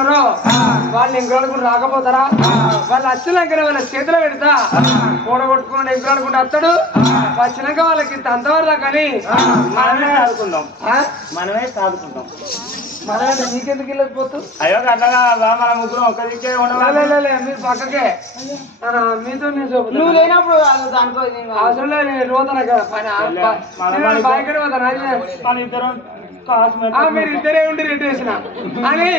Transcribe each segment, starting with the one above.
ఉన్నారో వాళ్ళు ఇంకోళ్ళకు రాకపోతారా? వాళ్ళు వచ్చినాక వాళ్ళ చేతిలో పెడతా కూడగొట్టుకుని ఇంకోళ్ళకుంటే అత్తడు. వచ్చినాక వాళ్ళకి అంతవరకు కానీ మనమే సాదుకుందాం. మనమే నీకెందుకు వెళ్ళకపోతు? అయ్యో అట్లాగా మన ముగ్గురు ఒక్క దిక్కే ఉండవాలి. మీరు పక్కకే మీతో నువ్వు లేనప్పుడు దాంట్లో అవసరం లేదు. రోతన బాయ్ మన ఇద్దరం మీరు ఇద్దరే ఉండి రెట్టేసిన అని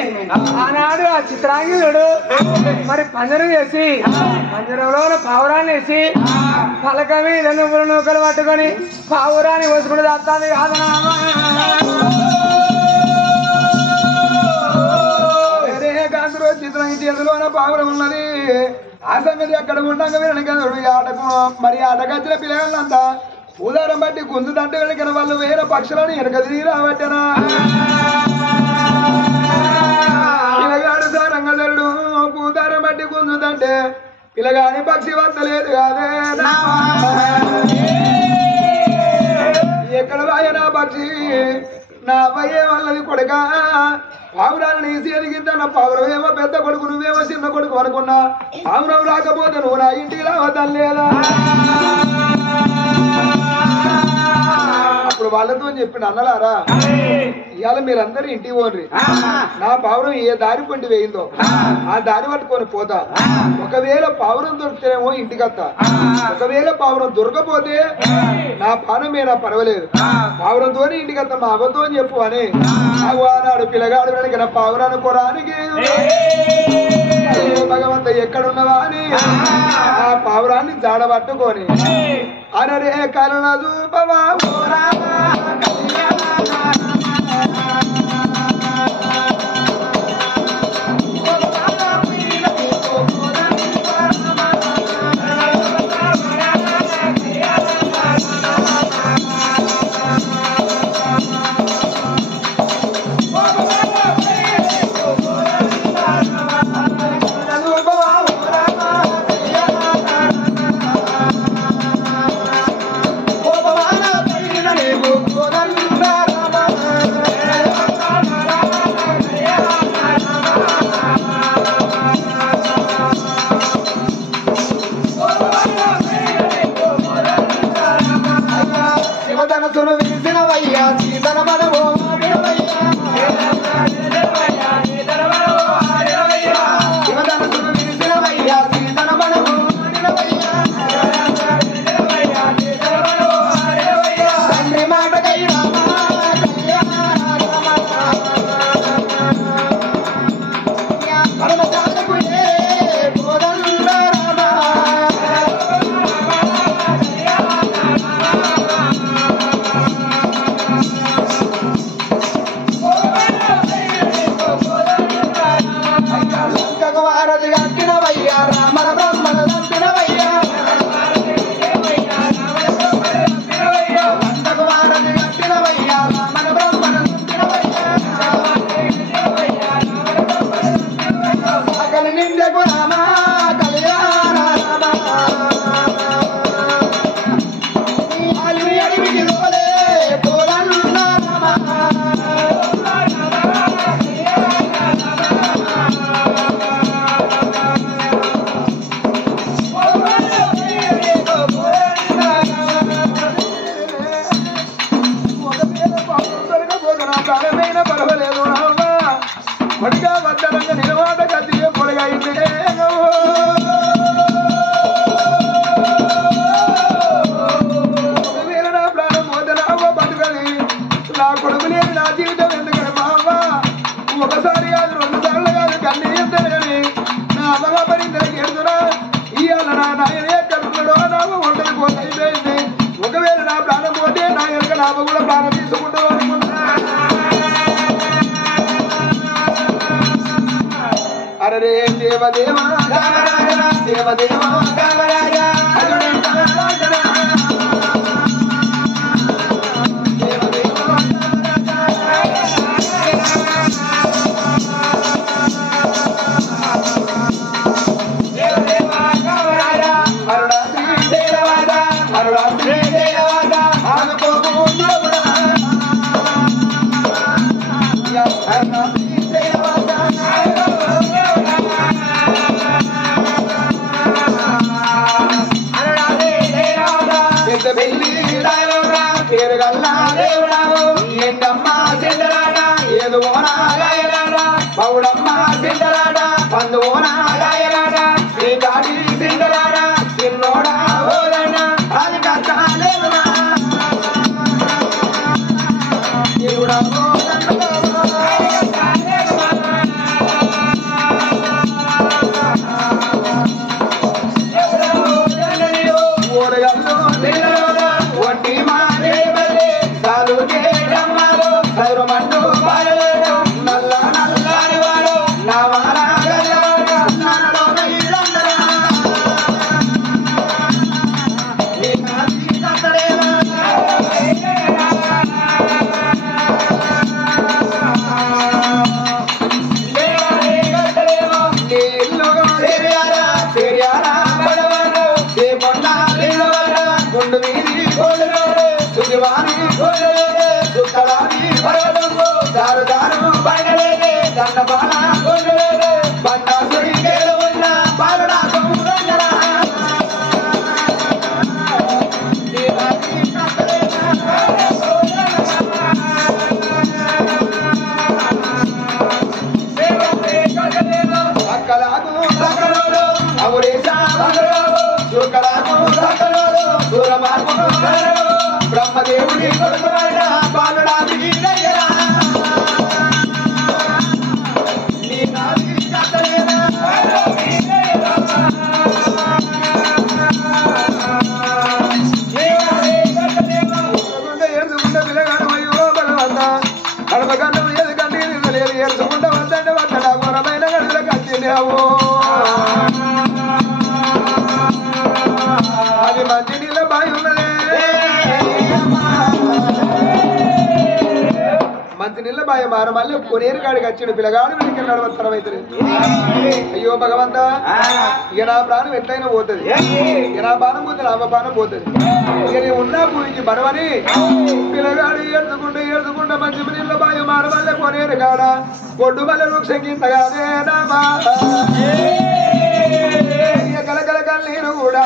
ఆనాడు ఆ చిత్రాంగిడు మరి పంజరం వేసి పంజరంలో పావురాన్ని వేసి పలక మీద నువ్వులు నూకలు పట్టుకొని పావురాన్ని వేసుకుని దాస్తాను కాదనా? చిత్రం చేతిలోన పావురం ఉన్నది. ఆ సంగతి అక్కడ ఉండగా వినకదుడు ఆటకు మరి ఆటకొచ్చిన పిల్లలంతా పూదారం బట్టి గుంజు దంటే వెళ్ళిన వాళ్ళు వేరే పక్షులను వెనక తిరిగి రాబట్టనా? పిల్లగాడు సారంగదుడు పూదారం బట్టి గుంజుదంటే పిల్లగాని పక్షి వద్దలేదు కాదే. ఎక్కడ వాయనా పక్షి నా అబ్బాయే వాళ్ళది కొడుక పావురాలను వేసి ఎదిగిద్దాన్న పావురం ఏమో పెద్ద కొడుకు నువ్వేమో చిన్న కొడుకు అనుకున్నా. పావురం రాకపోతే నువ్వు నా ఇంటికి రావద్దని లేదా? అప్పుడు వాళ్ళతో చెప్పిండు అన్నలారా ఇవాళ మీరందరూ ఇంటికి పోండి. నా పావురం ఏ దారి పండి వేయిందో ఆ దారి పట్టుకొని పోతా. ఒకవేళ పావురం దొరికితేనేమో ఇంటికి వస్తా. ఒకవేళ పావురం దొరకపోతే నా పానమేనా పర్వాలేదు, పావురంతో ఇంటికి వస్తా మా అవ్వతో చెప్పు అని ఆనాడు పిల్లగాడు వెనక పావురాన్ని కొరానికి భగవంత ఎక్కడున్నవా అని ఆ పావురాన్ని జాడ పట్టుకొని అనరే కరుణ చూపవా అరే దేవదేవా దేవదేవా Hey, పెళ్లి పేరు గల్లా దేవుడావు ఎండమ్మ సిందరాట ఏదు ఓనాగాయరాట పౌడమ్మ సిందరాట పందు ఓనాగాయరాట శ్రీకాళి సిందరాట చిన్నోడా ఓరణ అది కట్టాలేవునా దేవుడా బ్రహ్మదేవుని కొడుకురా బాలుడా వీరయ్యరా నీ నాది కట్టలేదా వీరయ్యరా నీవే కట్టలేదా ఏడుకుంట పిల్లగాడు అయ్యో భగవంతా కడప గంటం ఏది కంటి లేదు ఏడుకుంట వద్దంటే వద్దడా కొరమైన గడుల కట్టినావు అది మంచి నీళ్ళ బాయి ఉన్నదే మంచి నీళ్ళ బాయ మారు మళ్ళీ కొనేరు కాడికి వచ్చిండు పిల్లగాడు వెనక నడవత్తరం అవుతుంది అయ్యో భగవంతా ఇక నా ప్రాణం ఎట్లయినా పోతుంది ఇక నా బాణం పోతుంది నా బాణం పోతుంది ఇక నేను ఉన్నా పూరికి బడవని పిల్లగాడు ఏడుచుకుంటా మంచి నీళ్ళ బాయ మారు మళ్ళీ కొనేరు కాడ కొడ్డు మళ్ళీ వృక్షంకింతగానే నామా కలకల కన్నీరు కూడా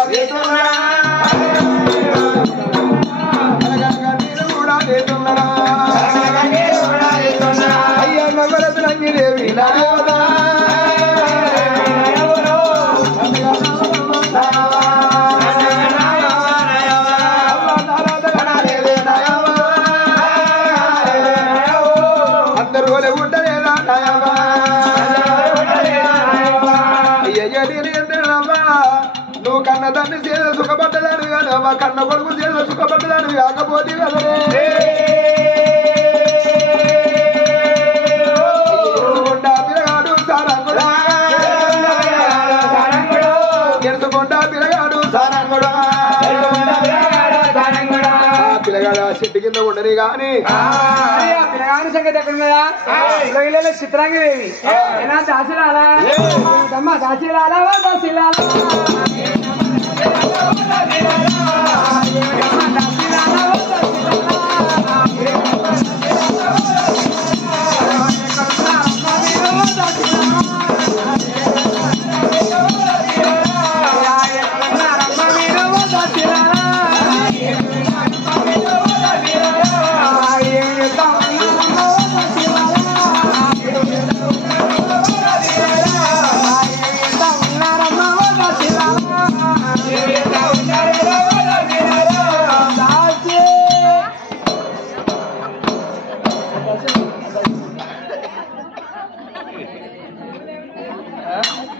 అయ్యా నవరత్నంగి దేవి అందరూ ఉంటారేనా నువ్వు కన్న దాన్ని చేత సుఖపడ్డదాని కాదమ్మా కన్న కొడుకు చేత సుఖపడ్డదాని కాకపోతే కదరే పిల్లగాడు సారంగుడా ఎడుచుకుంటా పిల్లగాడు సారంగుడా పిల్లగాడు చెట్టు కింద ఉండని గాని పిల్లగాని సంగతి ఎక్కడ చిత్రాంగి దేవి దాసిరాలా దాసిరాలా దాసిరాలా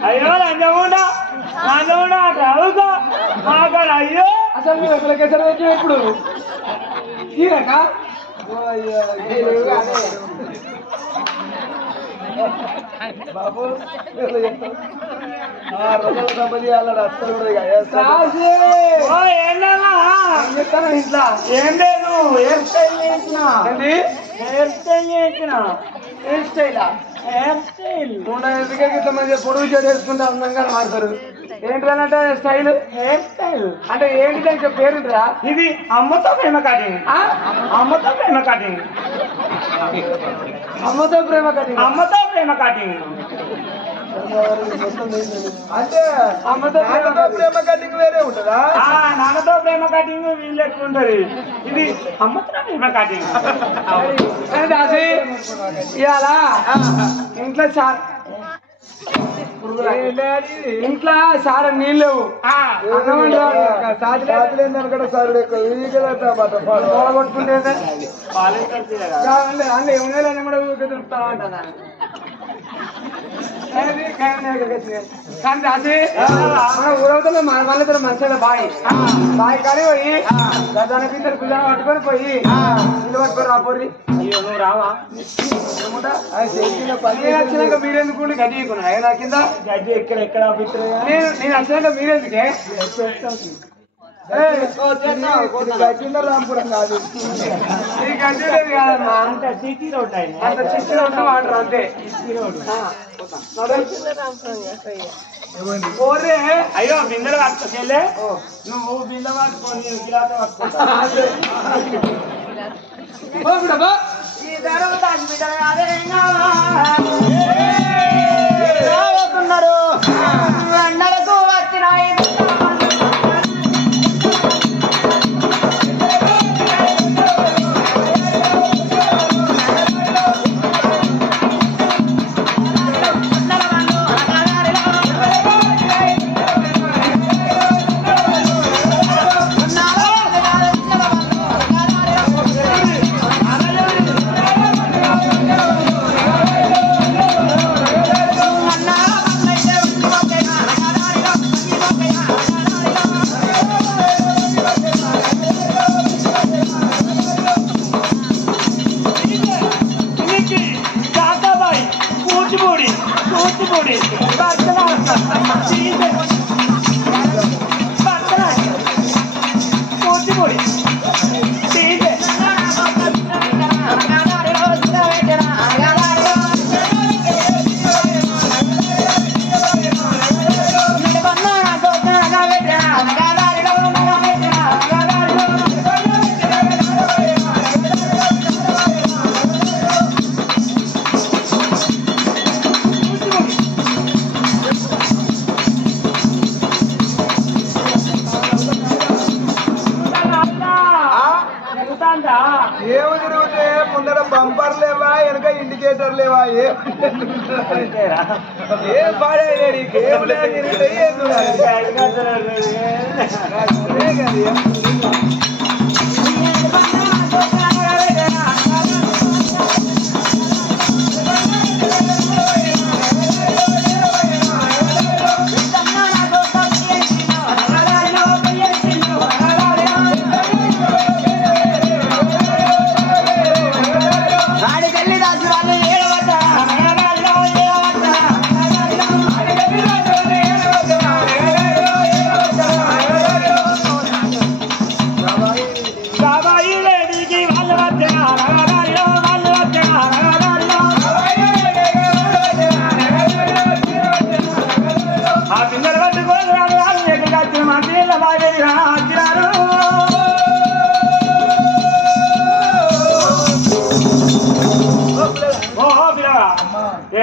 అయ్యో లంజముండా రావుగా మాకాడ అయ్యో అసలు మీరు ఎక్కడికేసారి వచ్చిన ఇప్పుడు ఈ రక బాబు సంపది అల్లాడు అస్సలు ఇంట్లో ఏం లేదు హెయిర్ స్టైల్ చేసిన హెయిర్ స్టైల్ చేసిన హెయిర్ స్టైలా హెయిర్ స్టైల్ ఎందుకే ఇంత మంది పొడుగు చెడు వేసుకుంటే అందంగా మారుతారు ఏంటంటే స్టైల్ హెయిర్ స్టైల్ అంటే ఏంటి ఇంకా పేరుంటరా ఇది అమ్మతో ప్రేమ కటింగ్ అమ్మతో ప్రేమ కటింగ్ అమ్మతో ప్రేమ కటింగ్ అమ్మతో ప్రేమ కటింగ్ అంటే అమ్మతో ప్రేమ కటింగ్ వేరే ఉంటుందా నాన్నతో ప్రేమ కటింగ్ వీళ్ళు ఎక్కువ ఉంటది ఇది అమ్మతున్నా ఏమ కటింగ్ దాసి ఇవాళ ఇంట్లో సార్ ఇంట్లో సార్ నీళ్ళు లేవు కొట్టుకుంటే అంటే ఏమున్నాయని కూడా దొరుకుతా అంటారా కానీ రాసి మన ఊరవుతుంది వాళ్ళతో మంచిగా బాయ్ కానీ పోయి దాని ఇద్దరు పిల్లలు పట్టుకొని పోయి ఇల్లు పట్టుకొని రాపోరి అయ్యో నువ్వు రావా వచ్చినాక మీరెందుకు గడ్డి ఎక్కున్నాయి నా కింద గడ్డి ఎక్కడ నేను వచ్చినాక మీరెందుకే రాంపురం కాదు ఈ గడ్డి లేదు కాదమ్మా అంత సిటీ రోడ్ అయినా అంత చిన్న ఉంటాం అంటారు అంతే ఓరే అయ్యో బిందెలు పట్టుకోలే నువ్వు బిందె పట్టుకొని గిలాస పట్టుకుంటా ఎండలకు వచ్చినాయి ఏమి తిరుగుతే ముందర బంపర్ లేవా వెనక ఇండికేటర్ లేవా ఏం పాడేది ఏం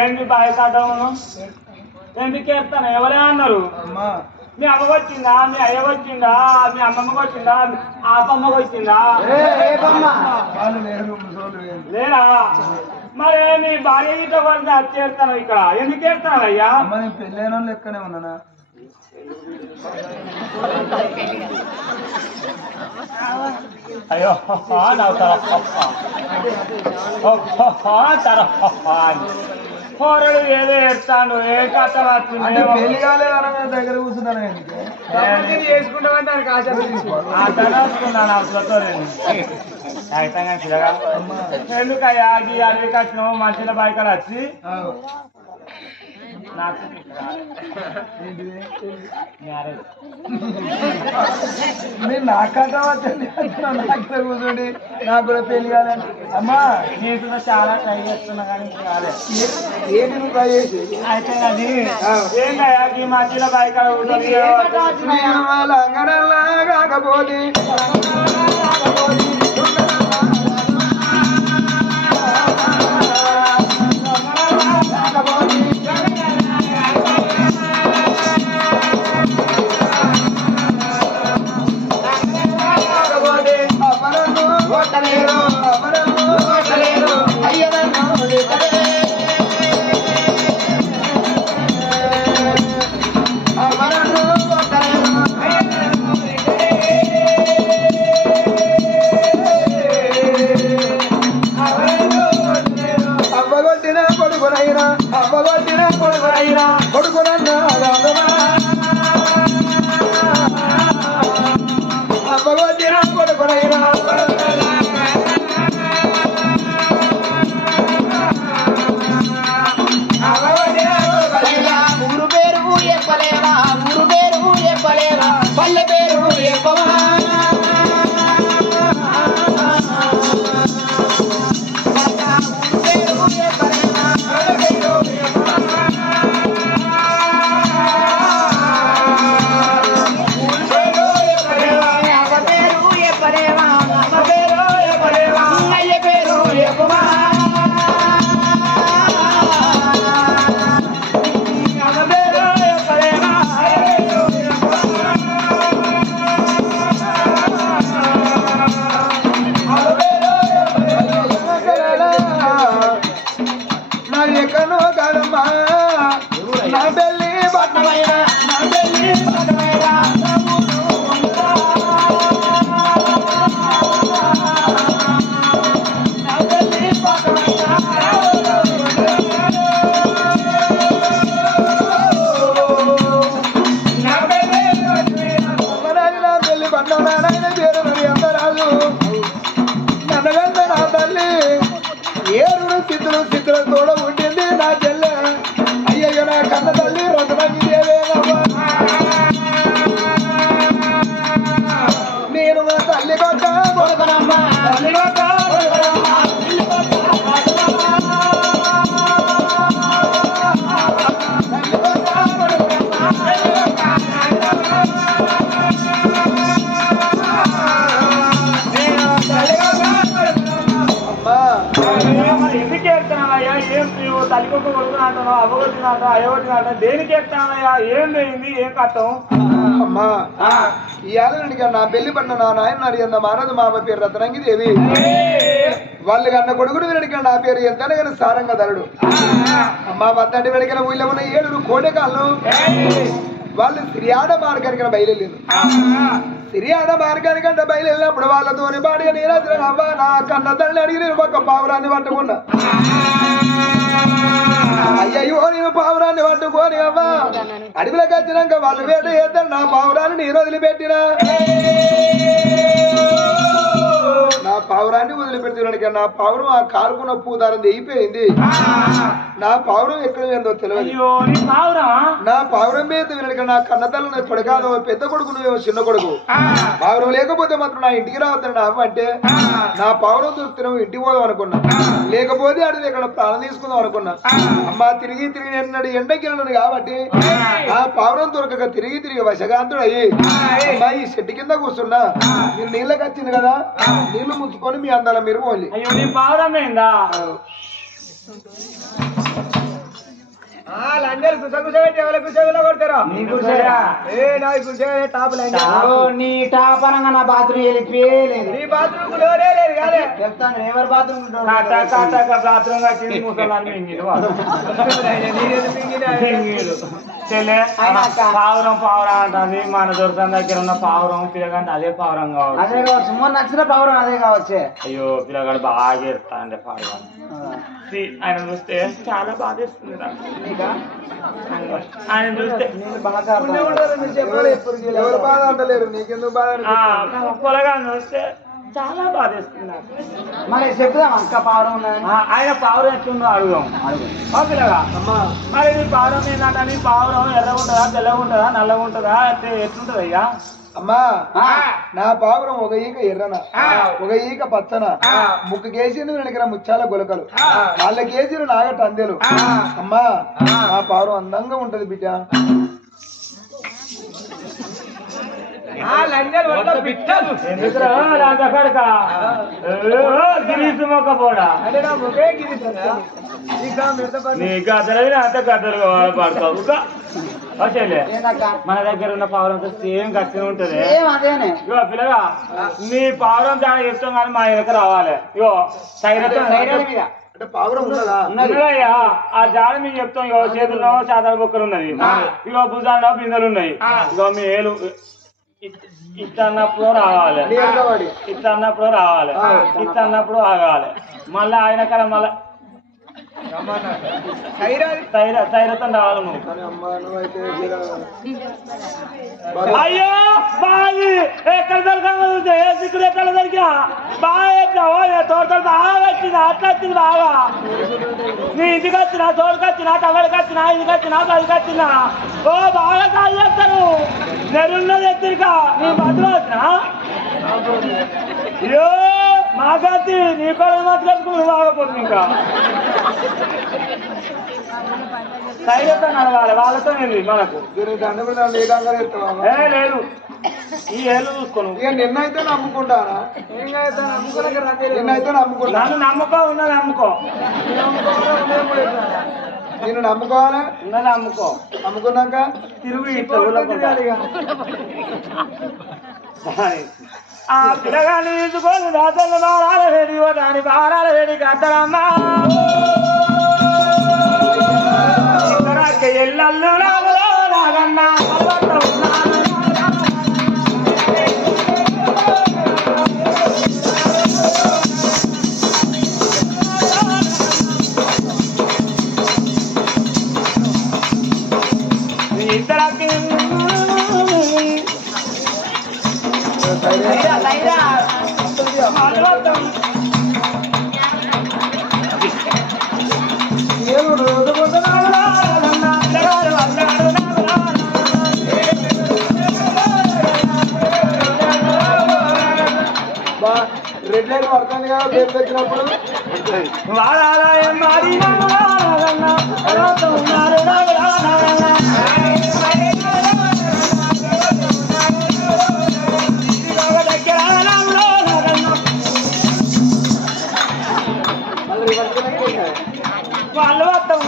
ఏంటి బాయకాటము ఎందుకు వేస్తాను ఎవరే అన్నారు మీ అమ్మకు వచ్చిందా మీ అయ్య వచ్చిందా మీ అమ్మమ్మకి వచ్చిందా ఆపమ్మకి వచ్చిందా లేరా మరి మీ భార్య గీత వాళ్ళు చేస్తాను ఇక్కడ ఎందుకు వేస్తాను అయ్యా పెళ్ళైన లెక్కనే ఉన్నానా అయ్యో పోరడు ఏదో ఏడుతాడు ఏ కథ వచ్చింది పెళ్లి కాలేదన్న దగ్గర కూర్చున్నాను చేసుకుంటామని దానికి ఆశ ఆ తరచుకున్నాను అసలుతో నేను ఎందుకయ్యా ఈ అడవికి వచ్చినావు మంచిగా బయట వచ్చి నాకు మీరు నాకంటే వచ్చింది నాకు కూర్చోండి నాకు కూడా పెళ్లి కాదండి అమ్మా నీకు చాలా ట్రై చేస్తున్నా కానీ కాలేదు ఏంటి నువ్వు ట్రై చేసి అయితే అది ఏంటయ్యా ఈ మధ్యలో బయట కాకపోతే తల్లికొక్క కొడుకునంటాను అవ్వగొట్టినట్టు అయ్యగొట్టినట్టు దేనికి ఎత్తానయ్యా ఏం పోయింది ఏం కట్టం అమ్మా ఇవాళ నా పెళ్లి పడిన నా నాయన అడిగిన మానదు మామ పేరు రత్నంగి దేవి వాళ్ళు కన్న కొడుకుడు వెనక నా పేరు ఎంతనే కానీ సారంగా ధరుడు అమ్మా వద్దంటి వెనకన ఊళ్ళో ఉన్న 7 కోడెకాళ్ళు వాళ్ళు సిరియాడ మార్గానికన్నా బయలుదేరు సిరియాడ మార్గానికంటే బయలుదేరినప్పుడు వాళ్ళతోని బాడిగా నీరాజన అవ్వ నా కన్న తల్లి అడిగి నేను ఒక పావురాన్ని పట్టుకున్నా అయ్యయ్యో నేను పావురాన్ని పట్టుకొని అవ్వా అడవిలోకి వచ్చినాక వాళ్ళు వేట చేద్దాం నా పావురాన్ని నేను వదిలిపెట్టినా నా పావురాన్ని వదిలిపెట్టినాక నా పావురం ఆ కాలుకున్న పూదారం అయిపోయింది నా పావురం ఎక్కడ ఏందో తెలియదు నా పావురం మీద వినక నా కన్నతల్లు నా కొడుకాదో పెద్ద కొడుకు నువ్వేమో చిన్న కొడుకు పావురం లేకపోతే మాత్రం నా ఇంటికి రావద్దని నా అమ్మ అంటే నా పావురం దొరుకుతున్నావు ఇంటికి పోదాం అనుకున్నా లేకపోతే అడిగి ఇక్కడ ప్రాణం తీసుకుందాం అనుకున్నా అమ్మ తిరిగి తిరిగి ఎన్నడు ఎండకి వెళ్ళను కాబట్టి ఆ పావురం దొరకక తిరిగి తిరిగి వశగాంతుడు అయ్యి అమ్మాయి ఈ చెట్టు కింద కూర్చున్నా మీరు నీళ్ళకి వచ్చింది కదా నీళ్లు ముంచుకొని మీ అందాల మీరు పోలి అందరు గుసగుసబెట్టి ఎవరు గుసగులో కొడతారా నీ టాప్ అనగా నా బాత్రూమ్ వెళ్ళిపోయలేదు నీ బాత్రూమ్ లేదు కాదే చెప్తాను ఎవరి బాత్రూమ్ బాత్రూమ్ కట్టింది ముసలాన్ని పావురం పావురం అంటుంది మన దొరకని దగ్గర ఉన్న పావురం పిల్లగంటే అదే పావురం కావచ్చు అదే కావచ్చు మొన్న నచ్చిన పావురం అదే కావచ్చు అయ్యో పిల్లగాడు బాగా ఎడతా అంటే పావురం ఆయన చూస్తే చాలా బాధేస్తుంది ఆయన చూస్తే ఎవరు బాధ అంటలేరు నీకెందుకు బాధ పొలగా చూస్తే చాలా బాధేస్తున్నారు మరి చెప్దాం అక్క పావురం ఆయన పావురం ఎట్లుందో అడుగుదాం పిల్లగా మరి నీ పావురం ఏంటంటే నీ పావురం ఎర్రగుంటుందా తెల్లగుంటుందా నల్లగుంటుందా ఎట్లుంటది అయ్యా అమ్మా నా పావురం ఒక ఈక ఎర్రన ఒక ఈక పచ్చన ముక్కు కేసీలు వెనకన ముచ్చాల గొలకలు వాళ్ళ కేసీలు నాగట్ట అందెలు అమ్మా నా పావురం అందంగా ఉంటది బిడ్డ గిరీసు మొక్క పోడా నీ గదలు అంత గదలు పడతావు మన దగ్గర ఉన్న పావురంతో సేమ్ గట్టిగా ఉంటది ఇగో పిల్లగా నీ పావురం చాలా చెప్తాం కానీ మా వెనక రావాలి ఇగో పావురం ఉన్నదయ్యా ఆ జాడ మీకు చెప్తాం ఇగో చేతుల్లో చాదర బొక్కలు ఉన్నది ఇగో భుజాల్లో బిందెలు ఉన్నాయి ఇగో మీ ఏలు ఇట్టన్నప్పుడు రావాలి ఇట్టన్నప్పుడు రావాలి ఇట్టన్నప్పుడు ఆగాలి మళ్ళీ ఆయన కల మళ్ళా తైరతం రావాలి నువ్వు అయ్యో బాగా ఎక్కడ దొరకదు సిక్కుడు ఎక్కడ దొరికా బాగా తోటలు బాగా వచ్చింది అట్లా వచ్చింది బాగా నీ ఇంటికి వచ్చినా తోటకి వచ్చినా తగడికి వచ్చినా ఇంటికి వచ్చినా పదికి వచ్చినా ఓ బాగా కాల్ చేస్తారు నెరున్నది ఎత్తిరిక నీ బతులు వచ్చినా అయ్యో మాకత్తి నీ కూడా మాట్లాడుకుని బాగపోతుంది ఇంకా సైలతో నడవాలి వాళ్ళతో మనకు లేదు ఈ ఏళ్ళు చూసుకోను నిన్నైతే నమ్ముకుంటానా నిన్నైతే నమ్ముకుంటా నన్ను నమ్మకం ఉన్నది అమ్ముకో నేను నమ్ముకోవాలా ఉన్నది అమ్ముకో నమ్ముకున్నాక తిరుగు ఆ పిల్లగాన్ని తీసుకొని దాతలు బారాల వేడి దాని బారాల వేడి కట్టరమ్మా ఎల్లల్లు రాగలో రాగన్నా ఇద్దరికి రెడ్ లైట్ పడుతుంది కదా పేరు పెట్టినప్పుడు వాళ్ళు వస్తాం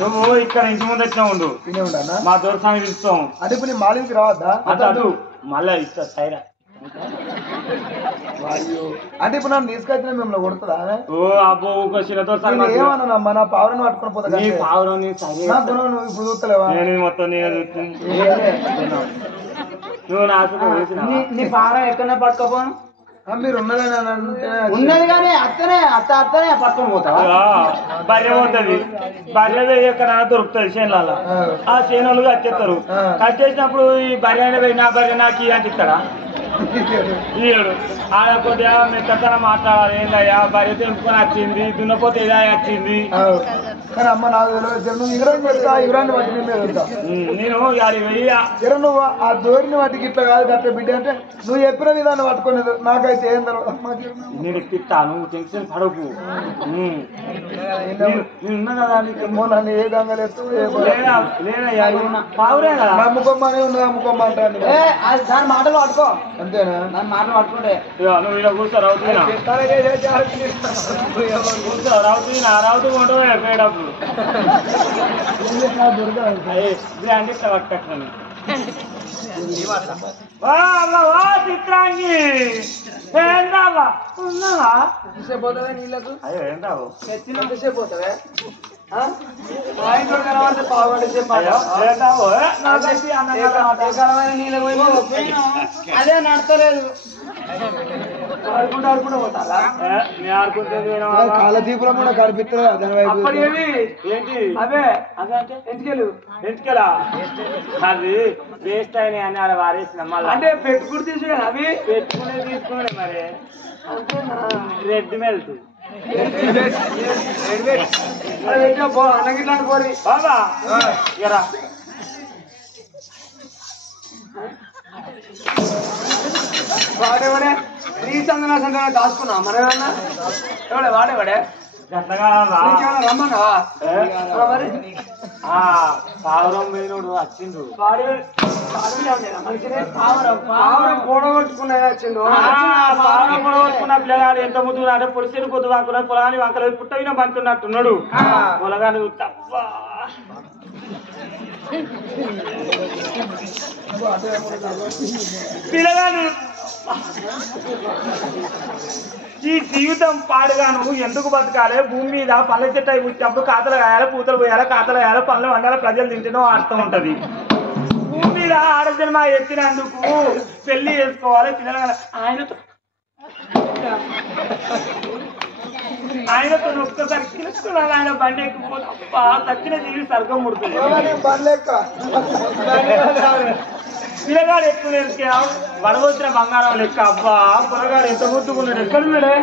నువ్వు ఇక్కడ ఇంటి ముందు వచ్చినా ఉండు తినే ఉండనా మా దొరసానికి ఇస్తాం అంటే ఇప్పుడు నీ మాలికి రావద్దా అటు మళ్ళా ఇస్తా సైరా అయ్యో అంటే ఇప్పుడు నన్ను తీసుకొచ్చిన మిమ్మల్ని కొడుతుందా ఓ అబ్బో ఒక చిన్న దొరసాని ఏమన్నా నా పావులను పట్టుకుని పోతా నీ పావురం నీ సరే నా గుణం నువ్వు ఇప్పుడు చూస్తలేవా నేను మొత్తం నేను చూస్తుంది నువ్వు నాకు నీ పారం ఎక్కడ పట్టుకోపోను మీరు ఉన్నది ఉన్నది కానీ అత్తనే పట్టుకొని పోతావా బర్రె పోతుంది బర్రె ఎక్కడ దొరుకుతుంది చేనులలో ఆ చేనులు కట్టేస్తారు కట్టేసినప్పుడు ఈ బర్రె అయినా పోయి నా బర్రె నాకు ఇ అంటే ఇస్తాడా ఈడు ఆడ కొద్దిగా మెత్తన మాట్లాడాలి ఏందయ్యా బర్రె తెంపుకొని వచ్చింది దున్నపోతే ఇలా వచ్చింది కానీ అమ్మ నాకు తెలియదు నువ్వు ఇగురాన్ని పెడతా ఇగురాన్ని వాటి మీద పెడతా నేను అది వెయ్యి ఇర నువ్వు ఆ దోరిని వాటికి ఇట్లా కాదు కట్టే బిడ్డ అంటే నువ్వు చెప్పిన విధానం పట్టుకునేది నాకైతే ఏం తెలియదు నేను ఎక్కిస్తా నువ్వు టెన్షన్ పడకు ఉన్నా కదా నన్ను ఏ గంగలేదు లేదయ్యా పావురే కదా నమ్ముకోమనే ఉన్నది అమ్ముకోమ్మ అంటాను దాని మాటలు పట్టుకో అంతేనా దాని మాటలు పట్టుకుంటే నువ్వు ఇలా కూర్చో రౌతున్నా కూర్చో రౌతున్నా రౌతు ఉండవు పేడప్పుడు బ్రాండ్ ఇట్లా పట్టుకట్టాను చిత్రాంగి ఏందావా ఉన్నావా పోతావే నీళ్ళకు అయ్యో ఏందావు తెచ్చినంతసేపు పోతావే మా ఇంట్లో కనబడితే పావుగంట సేపు ఏందావు నీళ్ళ పోయి అదే నడతలేదు ఆడుకుంటూ పోతారా నేను ఆడుకుంటుంది కాలదీపురం కూడా కనిపిస్తుంది దాని వైపు అప్పటివి ఏంటి అవే అదే అంటే ఎంటికెళ్ళు ఎందుకెలా అది వేస్ట్ అయినాయి అని ఆడ వారేసిన మళ్ళీ అంటే పెట్టుకుని తీసు అవి పెట్టుకునే తీసుకునే మరి రెడ్ మెల్ట్ అన్నగిట్లాంటి పోరి బాబా ఎరా వాడేవాడే నీ సందన సందన దాచుకున్నా మన ఎవడే వాడేవాడే రమ్మన్నా మరి పావురం పోయినోడు వచ్చిండు పావురం కూడగొట్టుకున్నా వచ్చిండు పావురం పొడగొట్టుకున్న పిల్లగాడు ఎంత ముందు అంటే పొడిసేను కొద్దు వాకున్నా పొలాన్ని వంకలు పుట్టవిన బంతున్నట్టున్నాడు పొలగాని తప్ప పిల్లగాడు ఈ జీవితం పాడుగాను ఎందుకు బతకాలి భూమి మీద పళ్ళ చెట్టు అయి పుట్టినప్పుడు కాతలు కాయాలి పూతలు పోయాలి కాతలు వేయాలి పనులు వండాలి ప్రజలు తింటేనో అర్థం ఉంటది భూమి మీద ఆడజన్మ ఎత్తినందుకు పెళ్లి చేసుకోవాలి పిల్లలు ఆయనతో ఒక్కసారి కిలుక్కున్నాను ఆయన బండి ఎక్కిపోతే అబ్బా తక్కిన జీవి స్వర్గం ముడుతుంది పిల్లగాడు ఎక్కువ వడవచ్చిన బంగారం లెక్క అబ్బా పిల్లగాడు ఎంత ముద్దుకున్నాడు ఎక్కడున్నాడే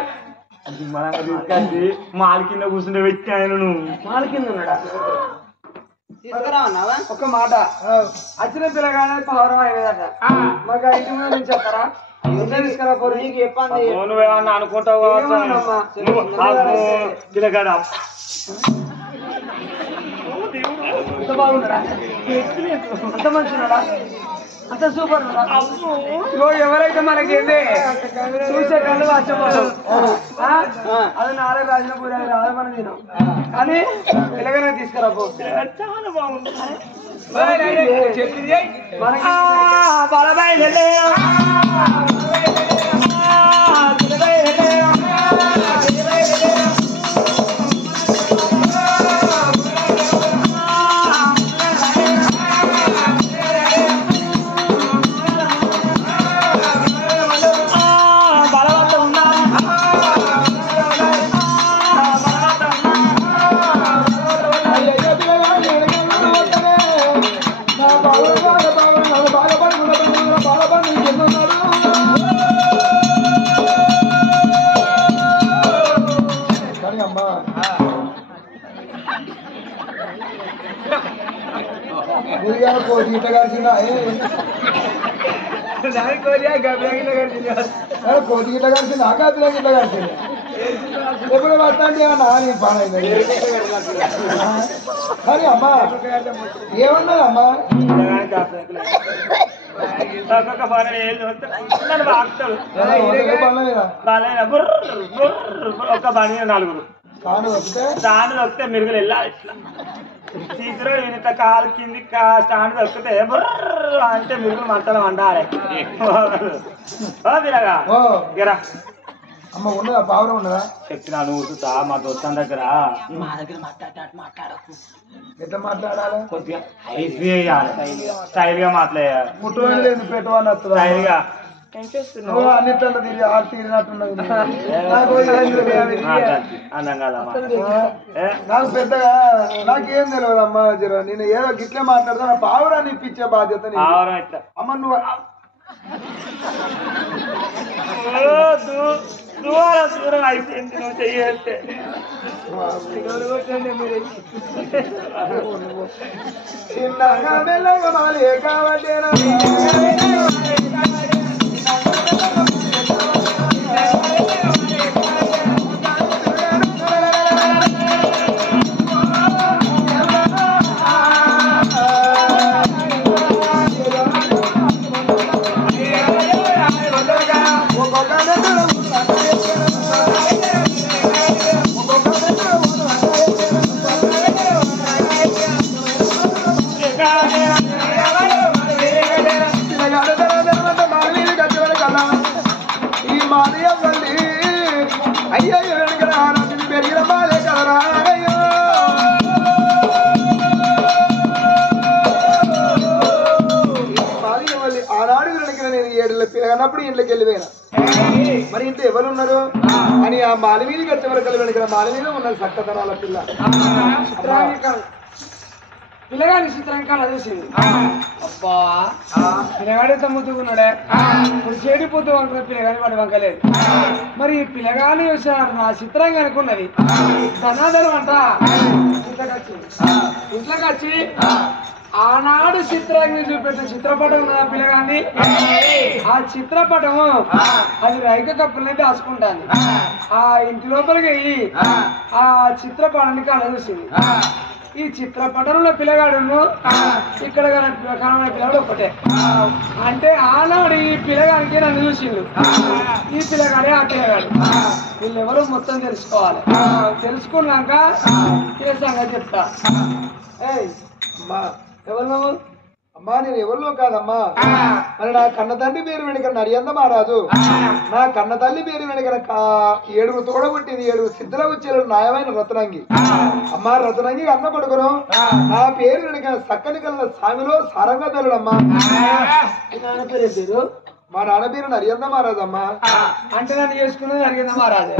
మాల కింద కూర్చుంటే వ్యక్తి ఆయనను మాల కింద ఉన్నాడా ఒక మాట వచ్చిన పిల్లగానే పౌరం అయ్యేదట మాకు ఇంటి ముందు నుంచి చెప్తారా తీసుకురా నీకు చెప్పండి నువ్వేమన్నా అనుకుంటావు పిల్లగాడు అంత బాగున్నాడా అంత మంచిగా అంత సూపర్ ఎవరైతే మనకి చూసే కళ్ళు వచ్చపోతాం అది నాలుగు రాసిన పూర రాదు మనం తినాం కానీ ఎలాగైనా తీసుకురా పో చాలా బాగుంది చెప్పింది మనకి కోటి గిట్ల కలిసింది ఆకాశంలో గిట్ల కలిసింది ఎప్పుడు పడతాంటే ఏమన్నా నీ పాడైంది కానీ అమ్మా ఏమన్నది అమ్మా ఒక బండి నలుగురు దాని వస్తే మెరుగులు వెళ్ళాలి తీసుకురాడు ఇంత కాలు కింది స్టాండ్ దొరికితే బుర్ర అంటే మీరు మంటలు వండాలి ఓ తిరగా ఓ ఇరా అమ్మ ఉన్నదా పావురం ఉన్నదా చెప్పినా నువ్వు చూస్తా మా దోస్తాన్ దగ్గర ఎట్లా మాట్లాడాలి కొద్దిగా స్టైల్ గా మాట్లాడాలి ముట్టుకొని లేదు పెట్టమని స్టైల్ గా ఏం నువ్వు చేస్తున్నావు అన్నిట్లో తిరిగి ఆ తీరినట్టున్నది అన్నం కదమ్మా నాకు పెద్దగా నాకేం తెలియదు అమ్మ జర నేను ఏదో గిట్లే మాట్లాడతా నా పావురాన్ని ఇప్పించే బాధ్యత నీది. ఆవరం ఇట్లా అమ్మ నువ్వు దూరం అయిపోయింది నువ్వు చెయ్యేస్తే చిన్నగా మెల్లగా మాలే కాబట్టేనా ఈ మాలయ తల్లి అయ్యో పెరిగిన మాలే కదరా అయ్యో మాలయ వల్లి ఆనాడు వెనకిన నేను 7 ఏళ్ళ పిల్లగానప్పుడు ఇంట్లోకి వెళ్ళిపోయినా మరి ఇంట్లో ఎవరు ఉన్నారు అని ఆ మాలవీధికి వచ్చే వరకు వెనకిన మాలవీధిలో ఉన్నది చక్కదనాల పిల్ల పిల్లగాడి చిత్రాంకాలు అదేసింది అబ్బా పిల్లగాడే తమ్ముతున్నాడే ఇప్పుడు చెడిపోతూ అనుకున్న పిల్లగాని వాడి వంకలేదు మరి ఈ పిల్లగాని నా చిత్రంగా అనుకున్నది ధనాదరం అంట ఇంట్లోకి వచ్చి ఆనాడు చిత్రాన్ని చూపెట్టిన చిత్రపటం ఉన్నదా పిల్లగాని ఆ చిత్రపటము అది రైక కప్పులనే దాచుకుంటాను ఆ ఇంటి లోపలికి వెళ్ళి ఆ చిత్రపటానికి అలగూసింది ఈ చిత్రపటంలో పిల్లగాడును ఇక్కడ కనబడే పిల్లగాడు ఒకటే అంటే ఆనాడు ఈ పిల్లగాడికి నన్ను చూసిండు ఈ పిల్లగాడే ఆ పిల్లగాడు వీళ్ళెవరో మొత్తం తెలుసుకోవాలి తెలుసుకున్నాక ఏ సంగతి చెప్తా ఏయ్ అమ్మా ఎవరు నువ్వు అమ్మా నేను ఎవరిలో కాదమ్మా మరి నా కన్న తండ్రి పేరు వెనుక నరియంద మారాదు నా కన్న తల్లి పేరు వెనుక 7 తోడబుట్టింది 7 సిద్ధుల వచ్చేడు న్యాయమైన రత్నంగి అమ్మా రత్నంగి అన్న కొడుకును నా పేరు వెనుక చక్కని కల సామిలో సారంగధరుడమ్మా పేరు మా నాన్న పేరు నరియంద మారాదమ్మా అంటే నన్ను చేసుకున్నది అడిగిందా మహారాజు